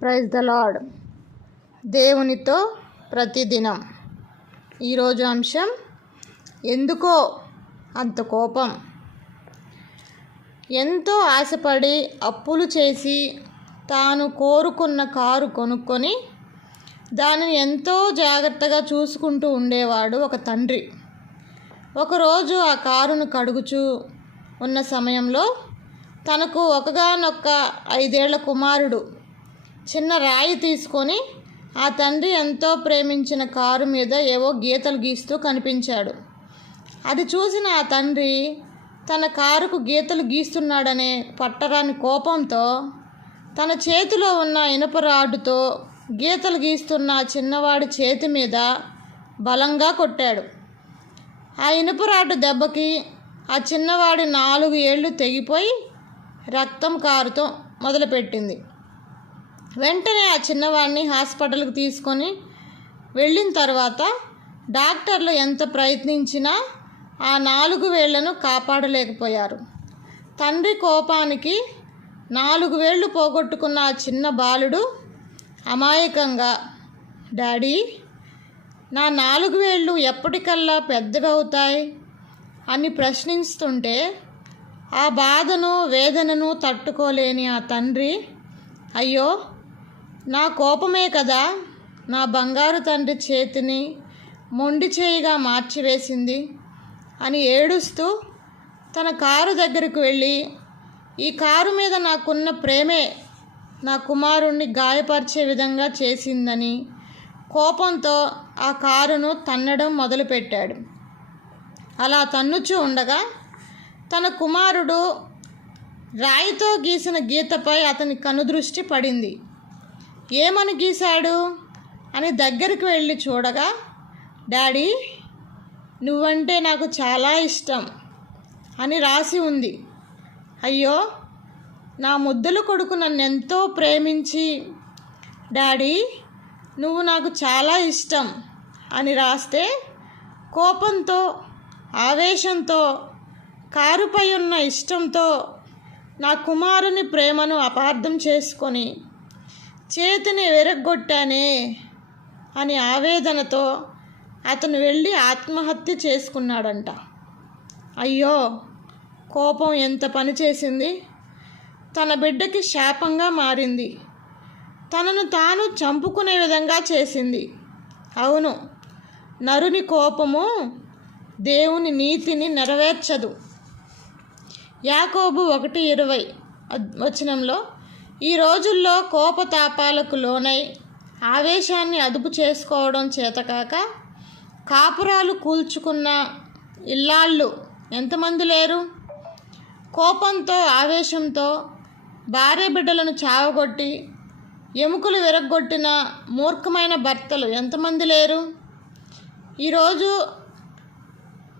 Praise the lord దేవునితో ప్రతిదినం. ఈరోజు అంశం ఎందుకో అంత కోపం. ఎంతో ఆశపడి అప్పులు చేసి తాను కోరుకున్న కారు కొనుక్కొని దానిని ఎంతో జాగ్రత్తగా చూసుకుంటూ ఉండేవాడు ఒక తండ్రి. ఒకరోజు ఆ కారును కడుగుచూ ఉన్న సమయంలో తనకు ఒకగానొక్క ఐదేళ్ళ కుమారుడు చిన్న రాయి తీసుకొని ఆ తండ్రి ఎంతో ప్రేమించిన కారు మీద ఏవో గీతలు గీస్తూ కనిపించాడు. అది చూసిన ఆ తండ్రి తన కారుకు గీతలు గీస్తున్నాడనే పట్టరాని కోపంతో తన చేతిలో ఉన్న ఇనుప రాడ్డుతో గీతలు గీస్తున్న ఆ చిన్నవాడి చేతి మీద బలంగా కొట్టాడు. ఆ ఇనుప రాడ్డు దెబ్బకి ఆ చిన్నవాడి నాలుగు ఏళ్ళు తెగిపోయి రక్తం కారుతో మొదలుపెట్టింది. వెంటనే ఆ చిన్నవాడిని హాస్పిటల్కి తీసుకొని వెళ్ళిన తర్వాత డాక్టర్లు ఎంత ప్రయత్నించినా ఆ నాలుగు వేళ్ళను కాపాడలేకపోయారు. తండ్రి కోపానికి నాలుగు వేళ్ళు పోగొట్టుకున్న ఆ చిన్న బాలుడు అమాయకంగా డాడీ నా నాలుగు వేళ్ళు ఎప్పటికల్లా పెద్దవవుతాయి అని ప్రశ్నిస్తుంటే ఆ బాధను వేదనను తట్టుకోలేని ఆ తండ్రి అయ్యో నా కోపమే కదా నా బంగారు తండ్రి చేతిని మొండి చేయిగా మార్చివేసింది అని ఏడుస్తూ తన కారు దగ్గరకు వెళ్ళి ఈ కారు మీద నాకున్న ప్రేమే నా కుమారుణ్ణి గాయపరిచే విధంగా చేసిందని కోపంతో ఆ కారును తన్నడం మొదలుపెట్టాడు. అలా తన్నుచూ ఉండగా తన కుమారుడు రాయితో గీసిన గీతపై అతని కనుదృష్టి పడింది. ఏమని గీశాడు? అని దగ్గరికి వెళ్ళి చూడగా డాడీ నువ్వంటే నాకు చాలా ఇష్టం అని రాసి ఉంది. అయ్యో నా ముద్దలు కొడుకు నన్ను ఎంతో ప్రేమించి డాడీ నువ్వు నాకు చాలా ఇష్టం అని రాస్తే కోపంతో ఆవేశంతో కారుపై ఉన్న ఇష్టంతో నా కుమారుని ప్రేమను అపార్థం చేసుకొని చేతిని విరగ్గొట్టానే అని ఆవేదనతో అతను వెళ్ళి ఆత్మహత్య చేసుకున్నాడంట. అయ్యో కోపం ఎంత పని చేసింది. తన బిడ్డకి శాపంగా మారింది. తనను తాను చంపుకునే విధంగా చేసింది. అవును నరుని కోపము దేవుని నీతిని నెరవేర్చదు. యాకోబు ఒకటి ఇరవై వచనంలో ఈ రోజుల్లో కోపతాపాలకు లోనై ఆవేశాన్ని అదుపు చేసుకోవడం చేతకాక కాపురాలు కూల్చుకున్న ఇల్లాళ్ళు ఎంతమంది లేరు? కోపంతో ఆవేశంతో భార్య బిడ్డలను చావగొట్టి ఎముకలు విరగొట్టిన మూర్ఖమైన భర్తలు ఎంతమంది లేరు? ఈరోజు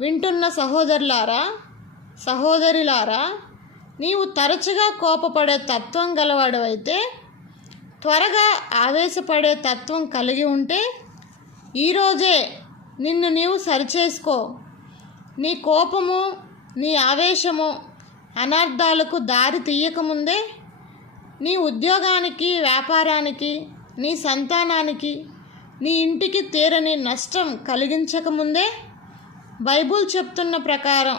వింటున్న సహోదరులారా సహోదరిలారా నీవు తరచుగా కోపపడే తత్వం గలవాడవైతే త్వరగా ఆవేశపడే తత్వం కలిగి ఉంటే ఈరోజే నిన్ను నీవు సరిచేసుకో. నీ కోపము నీ ఆవేశము అనర్థాలకు దారి తీయకముందే నీ ఉద్యోగానికి వ్యాపారానికి నీ సంతానానికి నీ ఇంటికి తీరని నష్టం కలిగించకముందే బైబుల్ చెప్తున్న ప్రకారం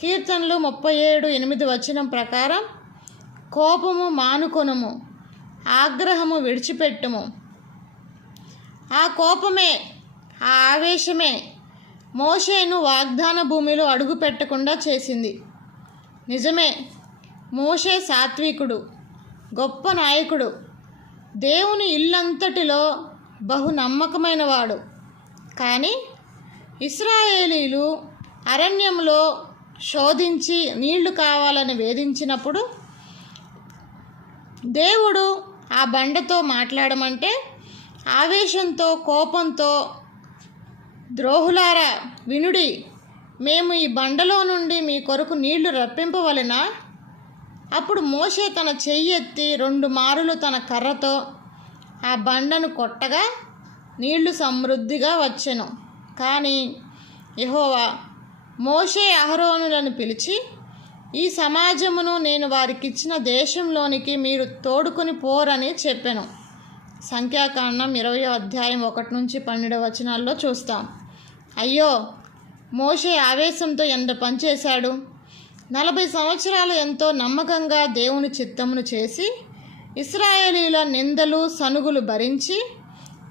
కీర్తనలు ముప్పై ఏడు ఎనిమిది వచనం ప్రకారం కోపము మానుకొనుము ఆగ్రహము విడిచిపెట్టుము. ఆ కోపమే ఆ ఆవేశమే మోషేను వాగ్దాన భూమిలో అడుగు పెట్టకుండా చేసింది. నిజమే మోషే సాత్వికుడు గొప్ప నాయకుడు దేవుని ఇల్లంతటిలో బహు నమ్మకమైనవాడు కానీ ఇస్రాయేలీలు అరణ్యంలో శోధించి నీళ్ళు కావాలని వేధించినప్పుడు దేవుడు ఆ బండతో మాట్లాడమంటే ఆవేశంతో కోపంతో ద్రోహులారా వినుడి మేము ఈ బండలో నుండి మీ కొరకు నీళ్ళు రప్పింపవలెనా? అప్పుడు మోషే తన చెయ్యి ఎత్తి రెండు మారులు తన కర్రతో ఆ బండను కొట్టగా నీళ్ళు సమృద్ధిగా వచ్చెను. కానీ యహోవా మోషే అహరోనులను పిలిచి ఈ సమాజమును నేను వారికి ఇచ్చిన దేశంలోనికి మీరు తోడుకొని పోరని చెప్పాను. సంఖ్యాకాండం ఇరవై అధ్యాయం ఒకటి నుంచి పన్నెండు వచనాల్లో చూస్తాం. అయ్యో మోషే ఆవేశంతో ఎంత పనిచేశాడు నలభై సంవత్సరాలు ఎంతో నమ్మకంగా దేవుని చిత్తమును చేసి ఇస్రాయేలీల నిందలు సనుగులు భరించి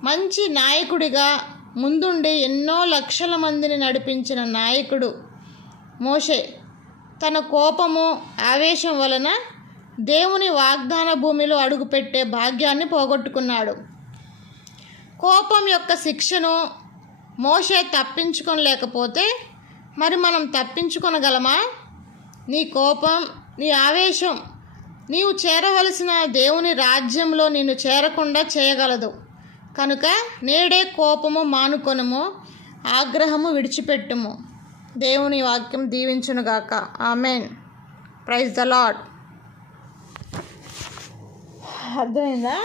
మంచి నాయకుడిగా ముందుండి ఎన్నో లక్షల మందిని నడిపించిన నాయకుడు మోషే. తన కోపము ఆవేశం వలన దేవుని వాగ్దాన భూమిలో అడుగుపెట్టే భాగ్యాన్ని పోగొట్టుకున్నాడు. కోపం యొక్క శిక్షను మోషే తప్పించుకోలేకపోతే మరి మనం తప్పించుకొనగలమా? నీ కోపం నీ ఆవేశం నీవు చేరవలసిన దేవుని రాజ్యంలో నిన్ను చేరకుండా చేయగలదు. కనుక నేడే కోపము మానుకొనము ఆగ్రహము విడిచిపెట్టుము. దేవుని వాక్యం దీవించునుగాక ఆమెన్. ప్రైజ్ ద లాడ్ అర్థమైందా?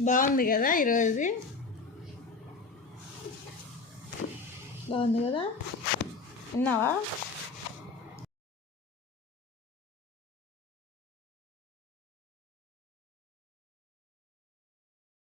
బాగుంది కదా ఈరోజు? బాగుంది కదా? విన్నావా?